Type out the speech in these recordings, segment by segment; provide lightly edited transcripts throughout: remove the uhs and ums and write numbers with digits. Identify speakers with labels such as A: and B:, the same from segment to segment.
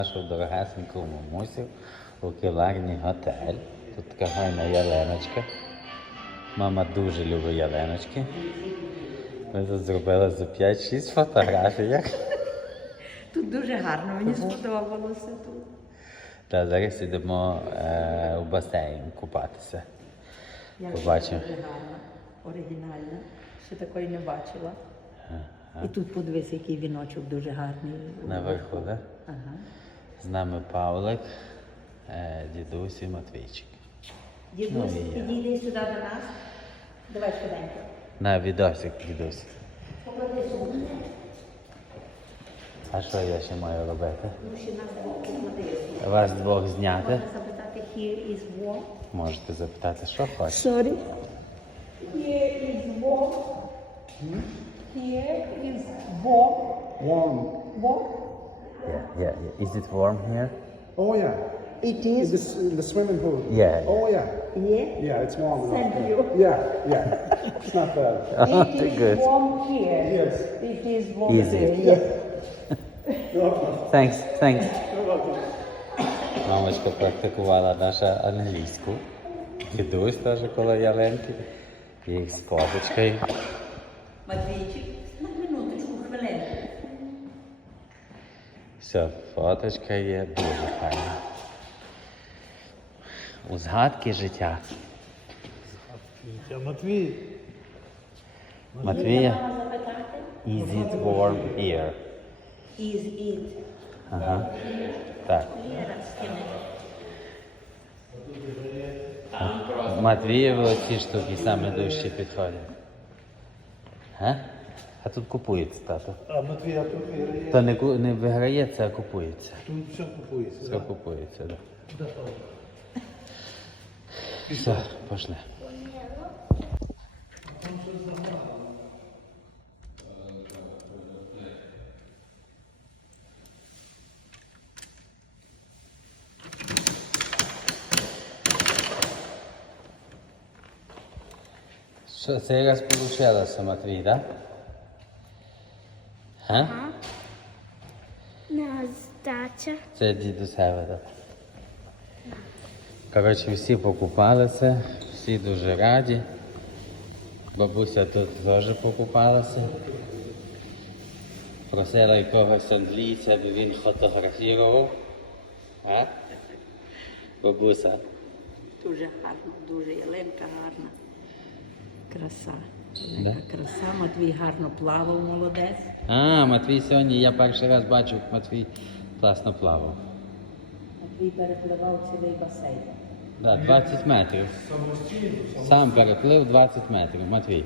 A: Нашу дорогесеньку мамусю у кіларні готель. Тут така гарна ялиночка. Мама дуже любить ялиночки. Ми тут зробили за 5-6 фотографій.
B: Тут дуже гарно, мені сподобалося тут.
A: Та зараз йдемо у басейн купатися. Побачимо.
B: Дуже гарна, оригінальна. Ще такої не бачила. І тут подивись, який віночок дуже гарний.
A: Наверху, так?
B: Ага.
A: З нами Павлик, дідусь і Матвійчик.
B: Дідусь, підійди сюди до нас. Давай швиденько.
A: На відосик, дідусь.
B: Поклади сюди.
A: А що я ще маю робити?
B: Ну, ще нас двох поклади.
A: Вас двох зняти?
B: Можна запитати, here is warm.
A: Можете запитати, що хочете.
B: Sorry. Here is warm. Here is warm.
C: Warm.
B: Warm.
A: Yeah. Is it warm here?
C: Oh yeah.
B: It is.
C: In the swimming pool.
A: Yeah.
C: Oh yeah.
B: Yeah.
C: Yeah, it's warm enough.
B: Thank you.
C: Yeah. It's not bad.
B: It is
A: Good.
B: warm here.
C: Yes.
B: It is warm
A: Easy.
B: here. Yes.
A: Thanks. Мамочка практикувала нашу англійську. Дідусь теж коло ялинки. І з козочкою.
B: Матвійчик, на минуточку, хвилинку.
A: Все, фоточка є дуже файна. У згадки життя.
C: Матвій.
A: Матвія,
B: Можна запитати?
A: is it warm here?
B: Is it?
A: Ага. Так.
B: Лера, скине.
A: Матвієві ці штуки саме дужче підходять. А тут купується, тато.
C: А Матвій, а тут виграє?
A: То не виграється, а купується.
C: Тут все купується.
A: Все купується, так. Все, пішли. Що, цей раз получилося, Матвій, так?
D: На здача.
A: Це дідусеве, так? Коротше, всі покупалися, всі дуже раді. Бабуся тут теж покупалася. Просила якогось англійця, аби він фотографував. А? Бабуся.
B: Дуже гарно, дуже ялинка гарна. Краса.
A: Да?
B: Велика краса. Матвій гарно плавав, молодець.
A: А, Матвій сьогодні, я перший раз бачив, як Матвій класно плавав.
B: Матвій перепливав цілий басейн.
A: Да, 20 метрів. Сам переплив 20 метрів, Матвій.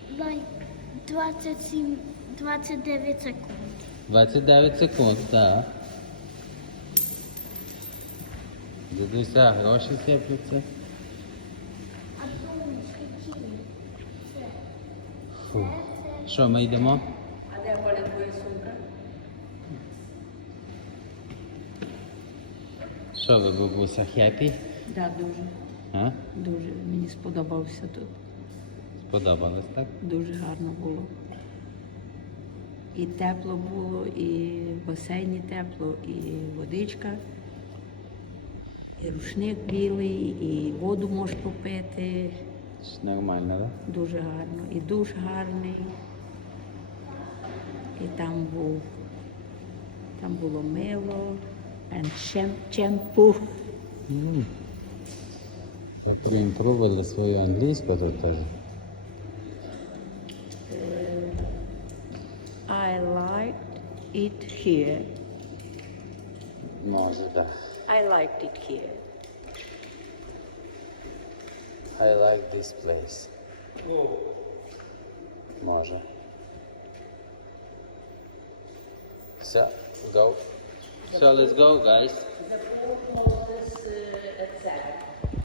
D: 29 секунд.
A: 29 секунд, так. Дідуся, гроші сиплються.
D: А думаєш, які? Це.
A: Фу. Що, ми йдемо?
B: А де Оля твоя сумка?
A: Що ви, бабуся, хеппі?
B: Так, дуже.
A: А?
B: Дуже. Мені сподобався тут.
A: Сподобалось, так?
B: Дуже гарно було. І тепло було, і в басейні тепло, і водичка, і рушник білий, і воду можеш попити.
A: Нормально, так?
B: Дуже гарно. І душ гарний. І там було мило, чемпу.
A: Ви проімпровували свою англійську тут теж?
B: I liked it here.
A: Може, так.
B: I liked it here.
A: I like this place. Може. Все, go. So let's go, guys.
B: The pool closes at 7.